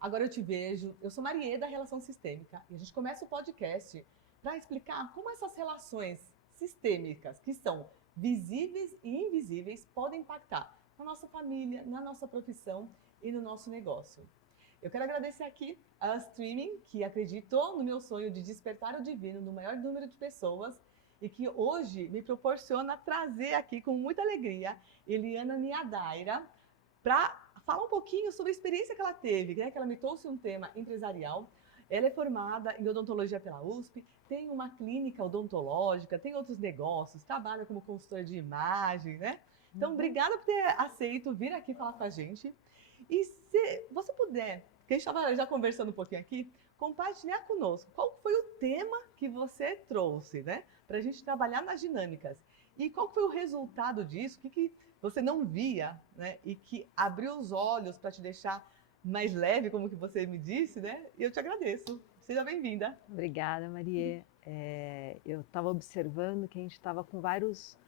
Agora eu te vejo. Eu sou Mariê da Relação Sistêmica e a gente começa o podcast para explicar como essas relações sistêmicas, que são visíveis e invisíveis, podem impactar na nossa família, na nossa profissão e no nosso negócio. Eu quero agradecer aqui a Streaming, que acreditou no meu sonho de despertar o divino no maior número de pessoas e que hoje me proporciona trazer aqui com muita alegria Eliana Niadaira para falar um pouquinho sobre a experiência que ela teve, né? Que ela me trouxe um tema empresarial. Ela é formada em odontologia pela USP, tem uma clínica odontológica, tem outros negócios, trabalha como consultora de imagem, né? Então, obrigada por ter aceito vir aqui falar com a gente. E se você puder, que a gente estava já conversando um pouquinho aqui, compartilhar conosco qual foi o tema que você trouxe, né? Para a gente trabalhar nas dinâmicas. E qual foi o resultado disso? O que você não via, né? E que abriu os olhos para te deixar mais leve, como que você me disse, né? E eu te agradeço. Seja bem-vinda. Obrigada, Maria. Eu estava observando que a gente estava com vários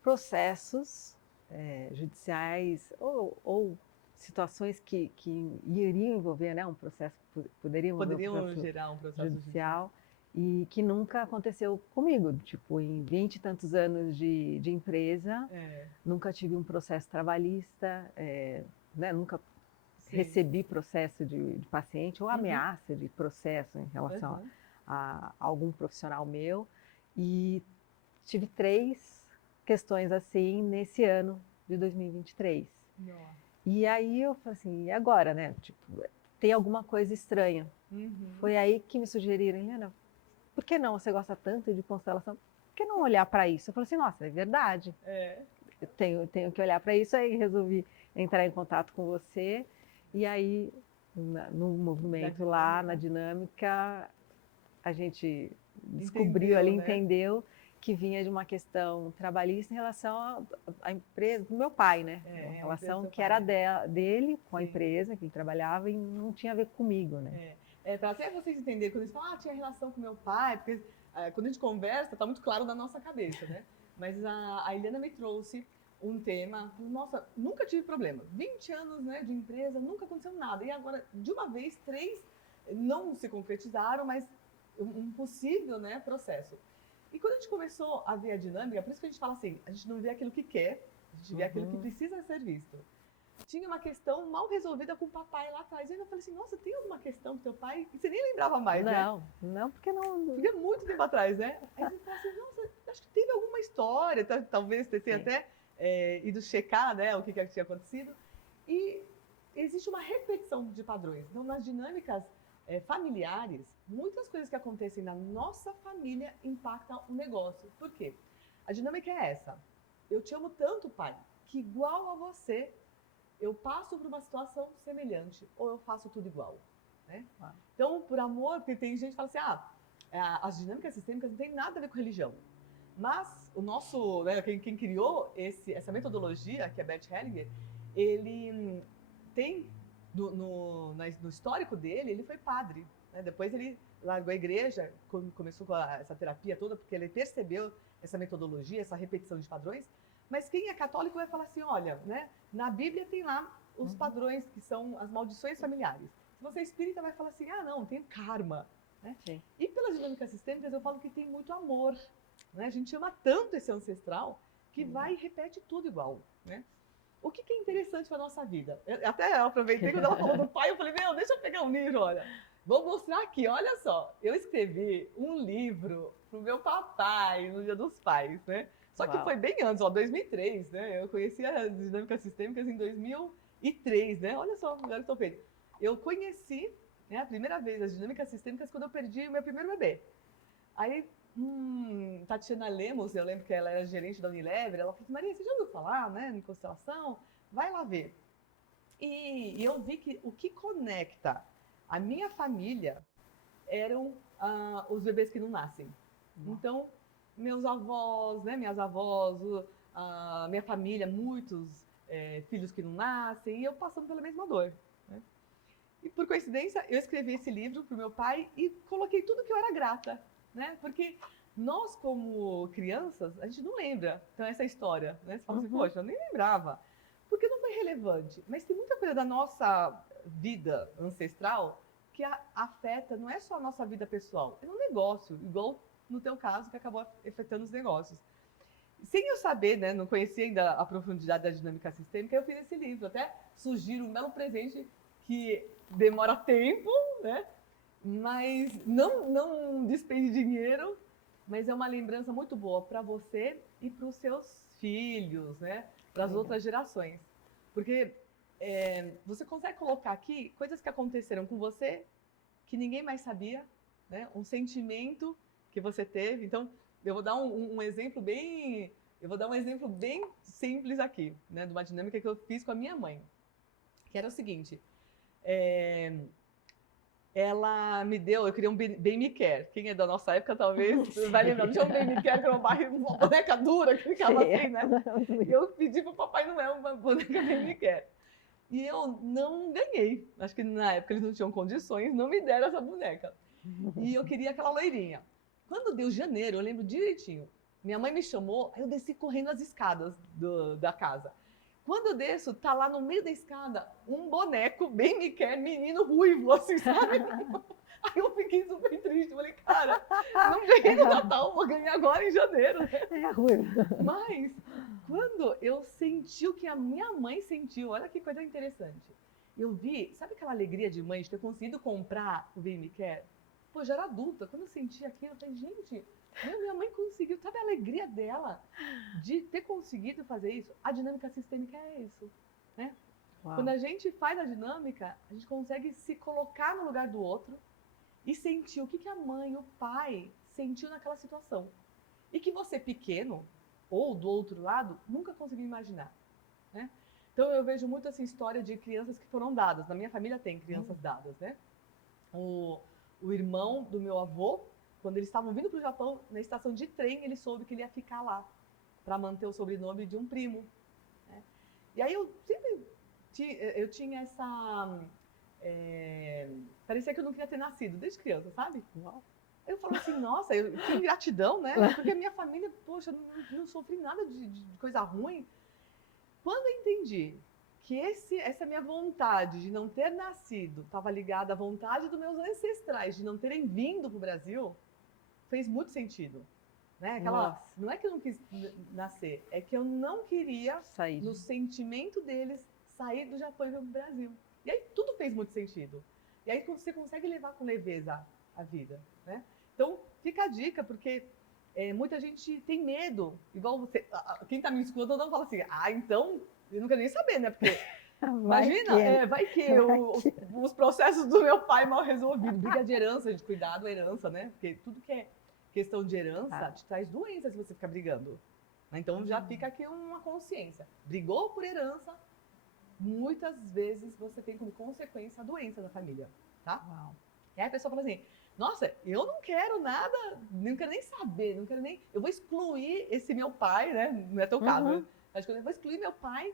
processos judiciais ou situações que iriam envolver, né, um processo, poderiam envolver um processo gerar um processo judicial e que nunca aconteceu comigo. Tipo, em 20 e tantos anos de empresa, nunca tive um processo trabalhista, né, nunca recebi processo de paciente ou ameaça de processo em relação a algum profissional meu. E tive 3 questões assim nesse ano de 2023. E aí eu falei assim, e agora, né? Tipo, tem alguma coisa estranha. Foi aí que me sugeriram, Helena, por que não? Você gosta tanto de constelação, por que não olhar para isso? Eu falei assim, nossa, é verdade. Eu tenho que olhar para isso, aí resolvi entrar em contato com você. E aí, no movimento lá, na dinâmica, a gente descobriu ali, entendeu que vinha de uma questão trabalhista em relação à empresa do meu pai, né? Uma relação que era dele com a empresa que ele trabalhava e não tinha a ver comigo, né? Para até vocês entenderem, quando eles falam, tinha relação com meu pai, porque quando a gente conversa, está muito claro na nossa cabeça, né? Mas a Eliana me trouxe um tema, nossa, nunca tive problema. 20 anos, né, de empresa, nunca aconteceu nada. E agora, de uma vez, 3 não se concretizaram, mas um possível, né, processo. E quando a gente começou a ver a dinâmica, por isso que a gente fala assim, a gente não vê aquilo que quer, a gente vê aquilo que precisa ser visto. Tinha uma questão mal resolvida com o papai lá atrás. E eu falei assim, nossa, tem alguma questão com teu pai? E você nem lembrava mais, né? Não, porque não... Porque é muito tempo atrás, né? Aí você fala assim, nossa, acho que teve alguma história, talvez você tenha até ido checar, né, o que tinha acontecido. E existe uma repetição de padrões. Então, nas dinâmicas familiares, muitas coisas que acontecem na nossa família impactam o negócio. Por quê? A dinâmica é essa. Eu te amo tanto, pai, que igual a você, eu passo por uma situação semelhante ou eu faço tudo igual, né? Então, por amor, porque tem gente que fala assim, as dinâmicas sistêmicas não tem nada a ver com religião. Mas o nosso, né, quem criou essa metodologia, que é Bert Hellinger, ele tem, no histórico dele, ele foi padre. Né? Depois ele largou a igreja, começou com essa terapia toda, porque ele percebeu essa metodologia, essa repetição de padrões. Mas quem é católico vai falar assim, olha, né, na Bíblia tem lá os padrões, que são as maldições familiares. Se você é espírita, vai falar assim, não, tem karma. Né? E pelas dinâmicas sistêmicas, eu falo que tem muito amor. Né? A gente ama tanto esse ancestral que vai e repete tudo igual. Né? O que é interessante para a nossa vida? Eu aproveitei quando ela falou do pai, eu falei, deixa eu pegar um livro, olha. Vou mostrar aqui, olha só. Eu escrevi um livro para o meu papai no Dia dos Pais, né? Só que foi bem antes, 2003, né? Eu conheci as dinâmicas sistêmicas em 2003, né? Olha só, agora estou vendo. Eu conheci, né, a primeira vez as dinâmicas sistêmicas quando eu perdi o meu primeiro bebê. Aí, Tatiana Lemos, eu lembro que ela era gerente da Unilever, ela falou assim, Maria, você já ouviu falar, né, em constelação? Vai lá ver. E eu vi que o que conecta a minha família eram os bebês que não nascem. Então, meus avós, né, minhas avós, minha família, muitos filhos que não nascem, e eu passando pela mesma dor. Né? E por coincidência, eu escrevi esse livro para o meu pai e coloquei tudo que eu era grata, né? Porque nós, como crianças, a gente não lembra. Então, essa história, né? Você fala assim, poxa, eu nem lembrava. Porque não foi relevante. Mas tem muita coisa da nossa vida ancestral que afeta, não é só a nossa vida pessoal, é um negócio, igual no teu caso, que acabou afetando os negócios. Sem eu saber, né, não conhecia ainda a profundidade da dinâmica sistêmica, eu fiz esse livro. Até sugiro um belo presente que demora tempo, né, mas não despende dinheiro, mas é uma lembrança muito boa para você e para os seus filhos, né, para as outras gerações. Porque você consegue colocar aqui coisas que aconteceram com você que ninguém mais sabia, né, um sentimento que você teve. Então, eu vou dar um exemplo bem simples aqui, né, de uma dinâmica que eu fiz com a minha mãe, que era o seguinte: ela me deu, eu queria um Bem Me Quer. Quem é da nossa época talvez vai lembrar, não tinha um Bem Me Quer, que era uma boneca dura que ficava assim, né? E eu pedi pro Papai Noel uma boneca Bem Me Quer. E eu não ganhei. Acho que na época eles não tinham condições, não me deram essa boneca. E eu queria aquela loirinha. Quando deu janeiro, eu lembro direitinho, minha mãe me chamou, aí eu desci correndo as escadas da casa. Quando eu desço, tá lá no meio da escada um boneco Bem Me Quer, menino ruivo, assim, sabe? Aí eu fiquei super triste, falei, cara, não ganhei no Natal, vou ganhar agora em janeiro. É ruivo. Mas, quando eu senti o que a minha mãe sentiu, olha que coisa interessante. Eu vi, sabe aquela alegria de mãe de ter conseguido comprar o Bem Me Quer? Pô, já era adulta, quando eu senti aquilo, eu falei, gente, minha mãe conseguiu, sabe a alegria dela de ter conseguido fazer isso? A dinâmica sistêmica é isso, né? Quando a gente faz a dinâmica, a gente consegue se colocar no lugar do outro e sentir o que a mãe, o pai sentiu naquela situação. E que você pequeno, ou do outro lado, nunca conseguiu imaginar, né? Então eu vejo muito essa história de crianças que foram dadas. Na minha família tem crianças dadas, né? O irmão do meu avô, quando eles estavam vindo para o Japão, na estação de trem, ele soube que ele ia ficar lá para manter o sobrenome de um primo, né? E aí eu sempre tinha essa... parecia que eu não queria ter nascido desde criança, sabe? Eu falo assim, nossa, que ingratidão, né? Porque a minha família, poxa, não sofri nada de coisa ruim. Quando eu entendi que essa minha vontade de não ter nascido estava ligada à vontade dos meus ancestrais de não terem vindo para o Brasil, fez muito sentido. Né? Não é que eu não quis nascer, é que eu não queria, no sentimento deles, sair do Japão e vir para o Brasil. E aí tudo fez muito sentido. E aí você consegue levar com leveza a vida, né? Então, fica a dica, porque muita gente tem medo. Igual você, quem está me escutando não fala assim, então, eu não quero nem saber, né? Porque, imagina, vai que os processos do meu pai mal resolvidos. Briga de herança, gente, cuidado, herança, né? Porque tudo que é questão de herança te traz doença se você ficar brigando. Então, já fica aqui uma consciência. Brigou por herança, muitas vezes você tem como consequência a doença da família, tá? Uau. E aí a pessoa fala assim, nossa, eu não quero nada, não quero nem saber, não quero nem... Eu vou excluir esse meu pai, né? Não é teu caso, né? Acho que eu vou excluir meu pai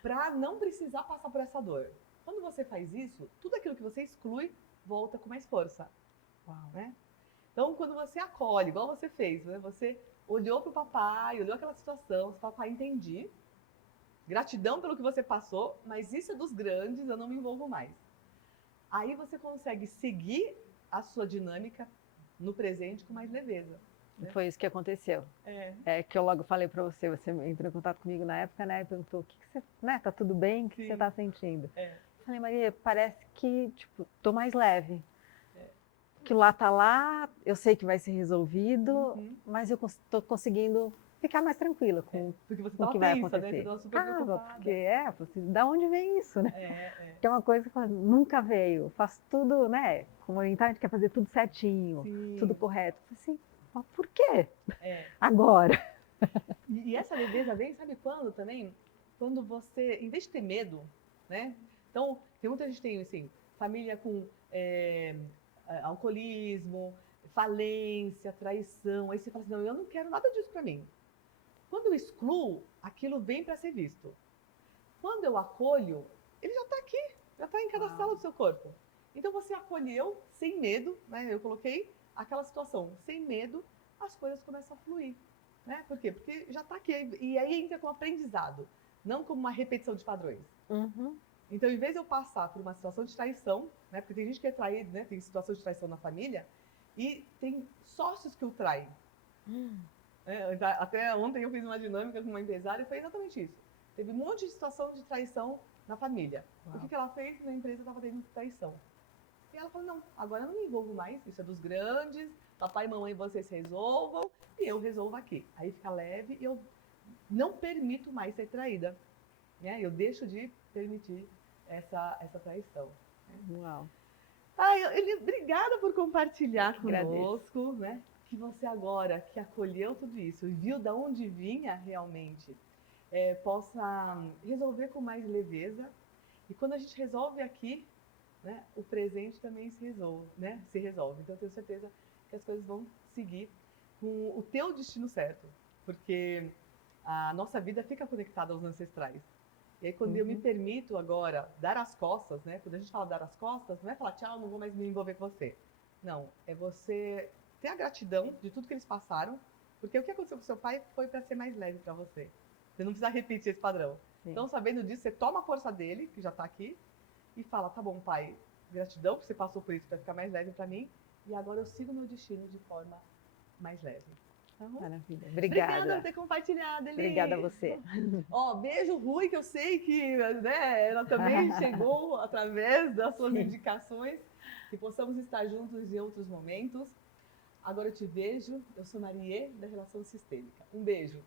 para não precisar passar por essa dor. Quando você faz isso, tudo aquilo que você exclui volta com mais força. Uau. Né? Então, quando você acolhe, igual você fez, né? Você olhou para o papai, olhou aquela situação, o papai, entendi, gratidão pelo que você passou, mas isso é dos grandes, eu não me envolvo mais. Aí você consegue seguir a sua dinâmica no presente com mais leveza. Né? Foi isso que aconteceu. É que eu logo falei para você entrou em contato comigo na época, né? E perguntou, o que você, né? Tá tudo bem? O que você tá sentindo? Eu falei, Maria, parece que, tipo, tô mais leve. Que lá tá lá, eu sei que vai ser resolvido, mas eu tô conseguindo ficar mais tranquila com o que vai acontecer. Né? Você super preocupada. Porque, da onde vem isso, né? Que é uma coisa que nunca veio. Faço tudo, né? Como orientar, a gente quer fazer tudo certinho, tudo correto. Assim, mas por quê? Agora. E essa leveza vem, sabe quando também? Quando você, em vez de ter medo, né? Então, tem muita gente que tem, assim, família com alcoolismo, falência, traição. Aí você fala assim, não, eu não quero nada disso para mim. Quando eu excluo, aquilo vem para ser visto. Quando eu acolho, ele já está aqui, já está em cada célula do seu corpo. Então você acolheu sem medo, né? Eu coloquei aquela situação sem medo, as coisas começam a fluir. Né? Por quê? Porque já está aqui. E aí entra com aprendizado, não como uma repetição de padrões. Então, em vez de eu passar por uma situação de traição, né? Porque tem gente que é traído, né? Tem situação de traição na família, e tem sócios que o traem. Até ontem eu fiz uma dinâmica com uma empresária e foi exatamente isso. Teve um monte de situação de traição na família. Uau. O que ela fez? Na empresa estava tendo traição. E ela falou, não, agora eu não me envolvo mais, isso é dos grandes, papai e mamãe vocês resolvam, e eu resolvo aqui. Aí fica leve e eu não permito mais ser traída. Né? Eu deixo de permitir essa traição. Uau. Obrigada por compartilhar conosco, né? Que você agora, que acolheu tudo isso e viu de onde vinha realmente, possa resolver com mais leveza. E quando a gente resolve aqui, né, o presente também se resolve, né? Se resolve. Então, eu tenho certeza que as coisas vão seguir com o teu destino certo, porque a nossa vida fica conectada aos ancestrais. E aí, quando eu me permito agora dar as costas, né? Quando a gente fala dar as costas, não é falar tchau, não vou mais me envolver com você. Não, é você ter a gratidão de tudo que eles passaram, porque o que aconteceu com seu pai foi para ser mais leve para você. Você não precisa repetir esse padrão. Sim. Então, sabendo disso, você toma a força dele, que já está aqui, e fala, tá bom, pai, gratidão que você passou por isso para ficar mais leve para mim, e agora eu sigo meu destino de forma mais leve. Maravilha. Obrigada por ter compartilhado, Eli. Obrigada a você. Beijo, Rui, que eu sei que, né, ela também chegou através das suas indicações, que possamos estar juntos em outros momentos. Agora eu te vejo, eu sou Marie, da Relação Sistêmica. Um beijo.